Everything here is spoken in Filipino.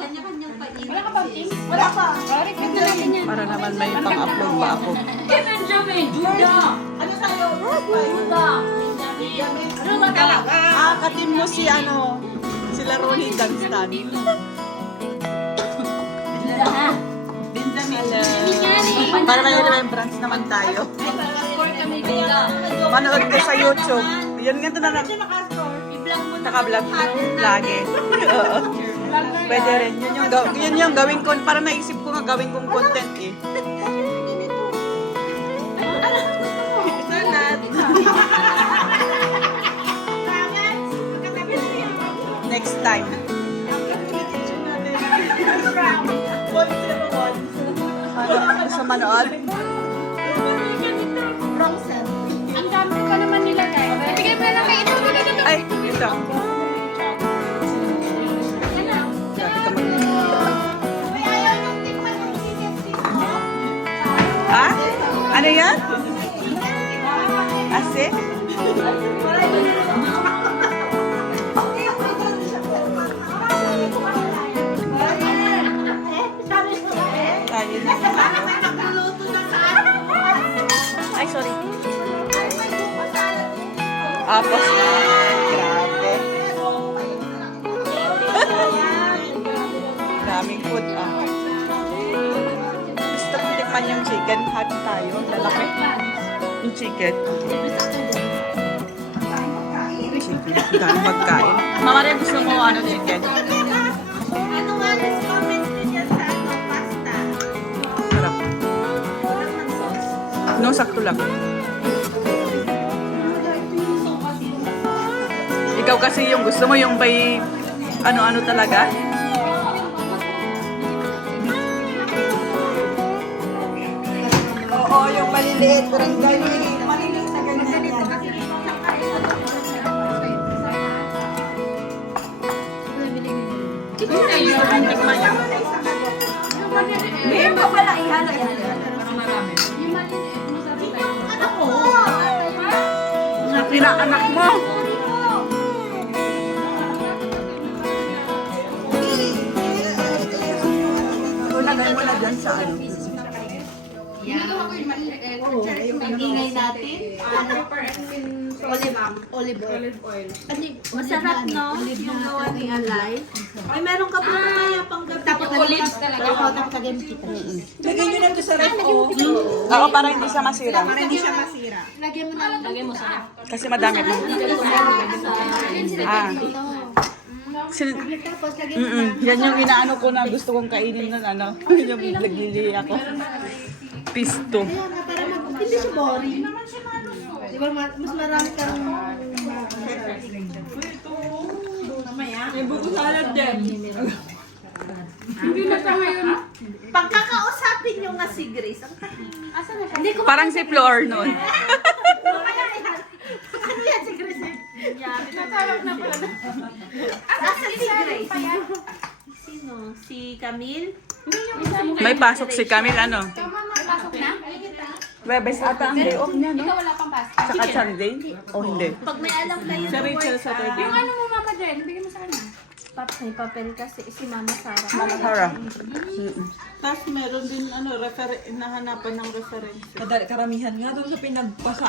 Kanya-kanyang paingin. Wala ka bang team? Wala pa. Record na natin yan. Para naman may pang-upload pa ako. Benjamin, Judah. Ano sa'yo? Judah. Benjamin. Ano ba talaga? Katim mo si sila Ronnie Dunstan. Judah ha? Hello. Para may remembrance naman tayo. Score kami Judah. Manood ka sa YouTube. Yun nga ito na lang. I-vlog mo na. Naka-vlog lagi. Oo. Pwede rin. Yun yung gawin ko. Parang naisip ko nga gawin kong content eh. Next time. Ano? Sa manood? Ang dami pa naman nila guys. Bigyan mo na lang kayo. Ay, ito. Grabe ka mag- Ha? Ano yan? Ase? Tayo na. Ay, sorry. Apos na. Grabe. Daming food Gusto ko tikman yung chicken. Hot tayo. Lalaki. Yung chicken. Chicken. Dahil magkain. Mama rin gusto mo chicken. Ano nga, let's comment din yan sa pasta. Harap. Walang ng sauce. No, sakto lang. Ikaw kasi yung gusto mo yung may ano-ano talaga. Oo, yung maliliit. Barangay. Maliliit na ganyan yan. Tikman niya. Meron pa pala, ihalo. Sa pinaanak mo. Lagay mo na dyan sa Pag-ingay natin. Olive oil. Masarap, no? Yung gawa ni Alay. Ay, meron ka pa mamaya pang gabi. Tapos Olives talaga. lagay nyo na ito sa ref. Oo, para hindi siya masira. Hindi siya masira. Lagay mo sa Kasi madami pa. Yan yung inaano ko na gusto kong kainin nun, yung naglili ako. Pisto. Hindi siya boring. Di ba, mas marami kang... Mamaya. May buko salad din. Hindi na siya ngayon. Pagkakausapin nyo nga si Grace. Asa na siya? Hindi ko Parang si Flor nun. ano yan si Grace? Natawag na pala. Asa si Grace? Sino? Si Camille? May pasok si Camille, Tama, pasok na? Webes ata ang day off niya, no? Ikaw wala pang pasok. Saka Sunday? O hindi? Pag may alam kayo Si Rachel Saturday. Yung ano mo Mama Jen, bigyan mo sa kanya. May papel kasi si Mama Sarah. Sarah. Tapos meron din hinahanapin ng reference. Karamihan nga doon sa pinagpasa